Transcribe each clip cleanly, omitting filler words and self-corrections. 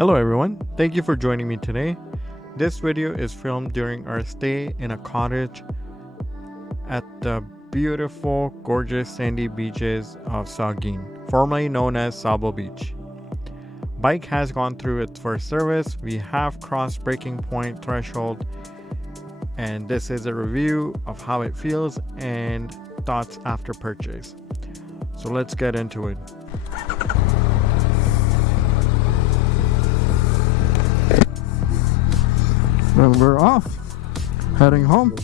Hello everyone, thank you for joining me today. This video is filmed during our stay in a cottage at the beautiful, gorgeous sandy beaches of Saugeen, formerly known as Sauble Beach. Bike has gone through its first service, we have crossed breaking point threshold, and this is a review of how it feels and thoughts after purchase. So let's get into it. And we're off, heading home.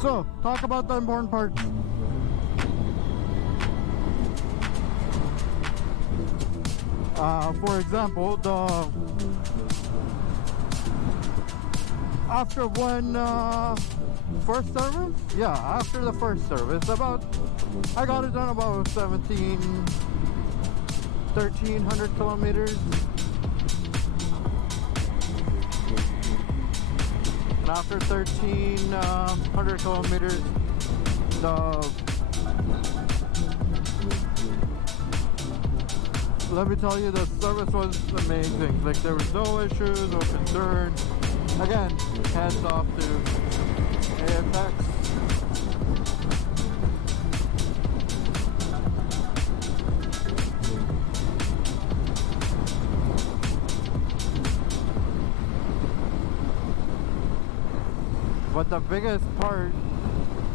So, talk about the important parts. For example, after first service, after the first service, I got it done about 1300 kilometers. And after 1300 kilometers, let me tell you, the service was amazing. Like, there was no issues, no concerns. Again, hands off to AFX. But the biggest part,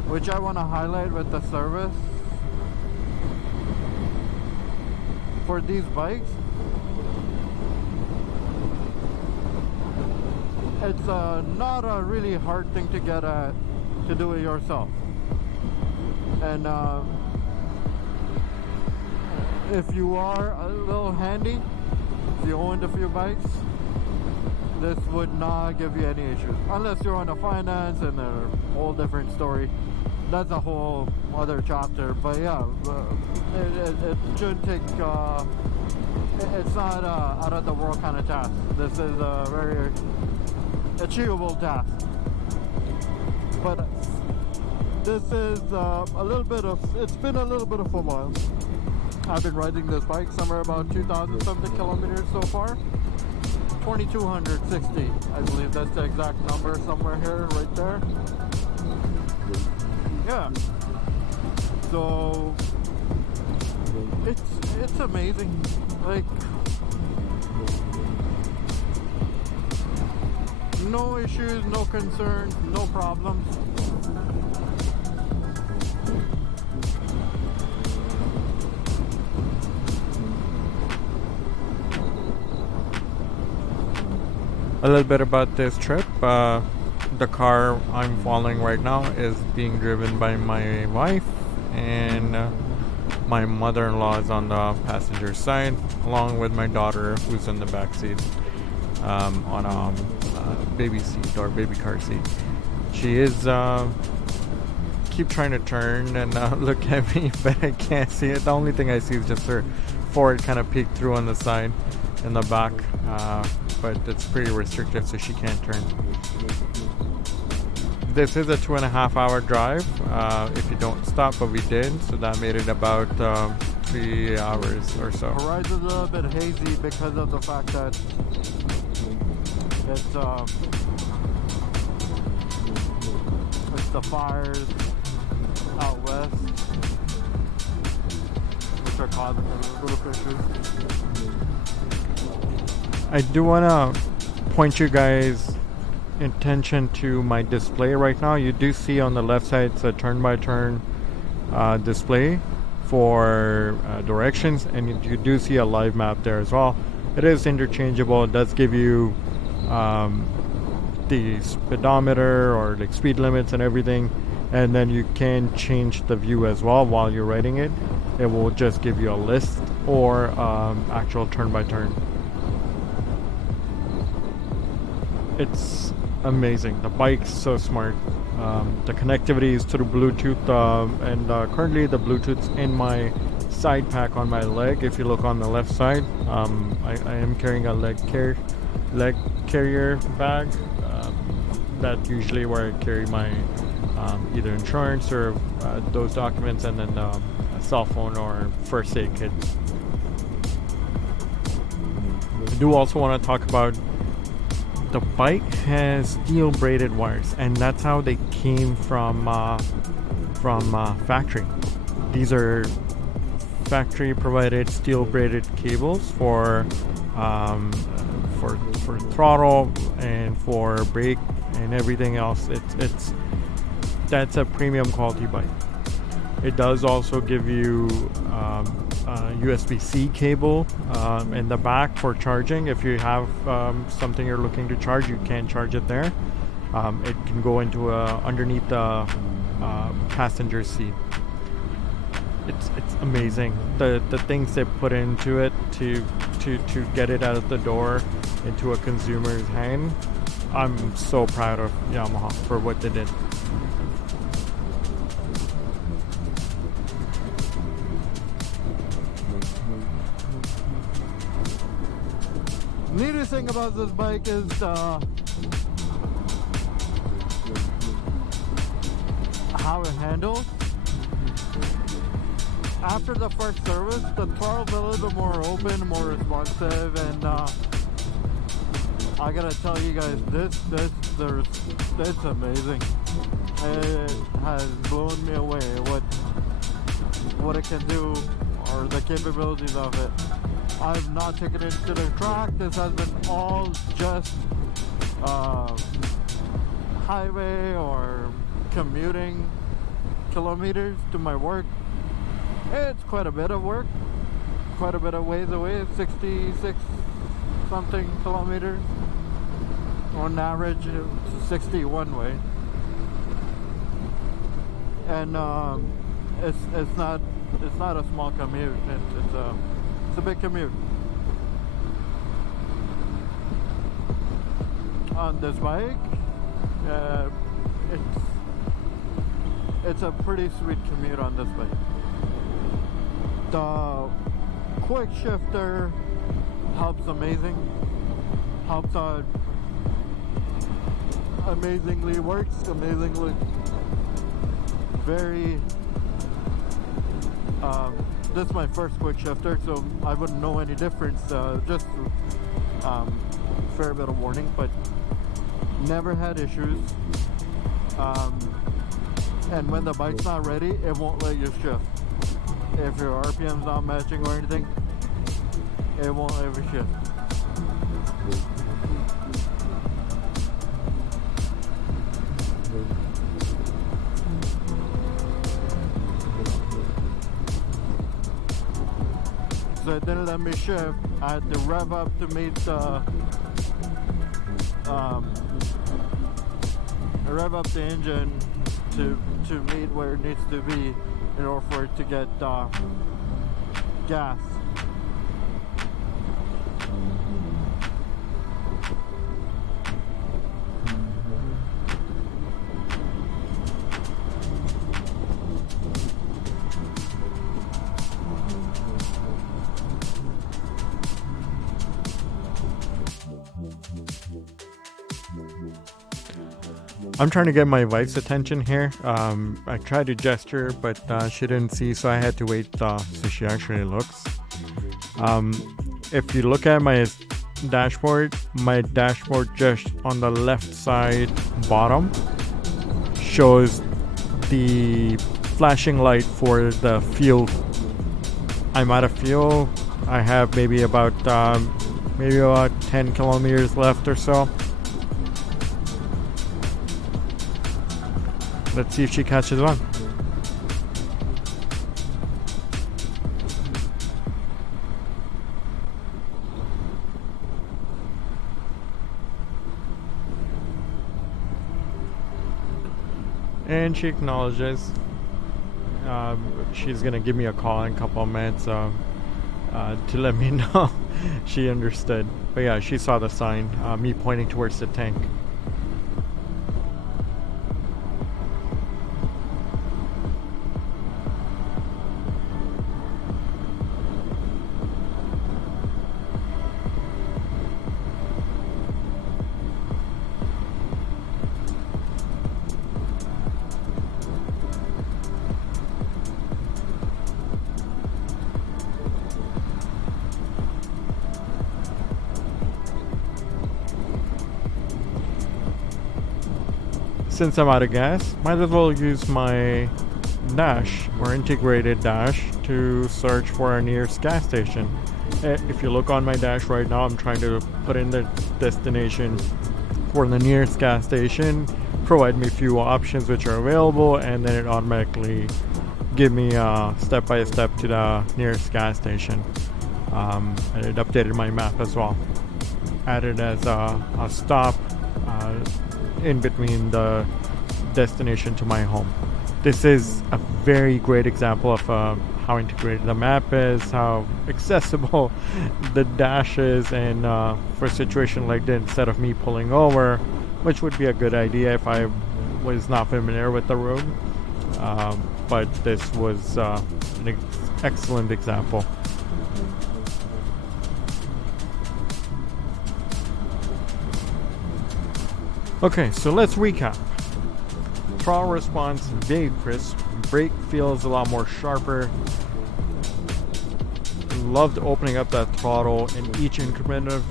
which I want to highlight with the service for these bikes, it's not a really hard thing to get at, to do it yourself. And if you are a little handy, if you owned a few bikes, this would not give you any issues. Unless you're on a finance and a whole different story. That's a whole other chapter. But yeah, it should take, it's not out of the world kind of task. This is a very achievable task. But this is a little bit of, it's been a little bit of a while. I've been riding this bike somewhere about 2,000 something kilometers so far. 2,260, I believe that's the exact number, somewhere here, right there. Yeah. So it's amazing. Like, no issues, no concerns, no problems. A little bit about this trip. The car I'm following right now is being driven by my wife, and my mother-in-law is on the passenger side, along with my daughter, who's in the back seat, on a baby seat or baby car seat. She is keep trying to turn and look at me, but I can't see it. The only thing I see is just her forehead kind of peeked through on the side in the back, but it's pretty restrictive, so she can't turn. This is a 2.5 hour drive if you don't stop, but we did, so that made it about 3 hours or so. Horizon's a little bit hazy because of the fact that it's the fires out west, which are causing a little issues. I do want to point you guys attention to my display right now. You do see on the left side it's a turn-by-turn display for directions, and you do see a live map there as well. It is interchangeable. It does give you the speedometer or like speed limits and everything, and then you can change the view as well while you're riding it. It will just give you a list or actual turn-by-turn. It's amazing. The bike's so smart. The connectivity is through Bluetooth, and currently the Bluetooth's in my side pack on my leg. If you look on the left side, I am carrying a leg carrier bag. That's usually where I carry my either insurance or those documents, and then a cell phone or first aid kit. I do also want to talk about the bike has steel braided wires, and that's how they came from factory. These are factory provided steel braided cables for throttle and for brake and everything else. That's a premium quality bike. It does also give you USB-C cable in the back for charging. If you have something you're looking to charge, you can charge it there. It can go into underneath the passenger seat. It's amazing the things they put into it to get it out of the door into a consumer's hand. I'm so proud of Yamaha for what they did. Neatest thing about this bike is how it handles. After the first service, the throttle's a little bit more open, more responsive, and I gotta tell you guys, it's amazing. It has blown me away what it can do, or the capabilities of it. I've not taken it to the track. This has been all just highway or commuting kilometers to my work. It's quite a bit of work, quite a bit of ways away. 66 something kilometers on average, 61 way. And it's not a small commute. It's a big commute. On this bike, it's a pretty sweet commute on this bike. The quick shifter helps helps out amazingly, works amazingly. Very this is my first quick shifter, so I wouldn't know any difference, just fair bit of warning, but never had issues. And when the bike's not ready, it won't let you shift. If your RPM's not matching or anything, it won't let you shift. So it didn't let me shift. I had to rev up to meet the engine to meet where it needs to be in order for it to get gas. I'm trying to get my wife's attention here. I tried to gesture, but she didn't see, so I had to wait so she actually looks. If you look at my dashboard just on the left side bottom shows the flashing light for the fuel. I'm out of fuel. I have maybe about 10 kilometers left or so. Let's see if she catches on. And she acknowledges. She's gonna give me a call in a couple of minutes to let me know she understood. But yeah, she saw the sign, me pointing towards the tank. Since I'm out of gas, might as well use my dash or integrated dash to search for a nearest gas station. If you look on my dash right now, I'm trying to put in the destination for the nearest gas station, provide me a few options which are available, and then it automatically give me step by step to the nearest gas station. And it updated my map as well, added as a stop in between the destination to my home. This is a very great example of how integrated the map is, how accessible the dash is, and for a situation like this, instead of me pulling over, which would be a good idea if I was not familiar with the road, but this was an excellent example. Okay, so let's recap. Throttle response, very crisp. Brake feels a lot more sharper. Loved opening up that throttle, and each increment of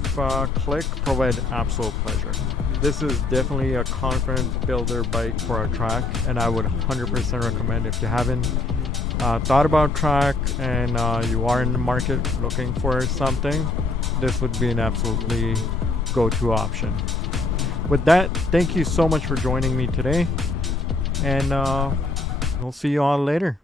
click provided absolute pleasure. This is definitely a confidence builder bike for a track, and I would 100% recommend if you haven't thought about track and you are in the market looking for something, this would be an absolutely go-to option. With that, thank you so much for joining me today, and we'll see you all later.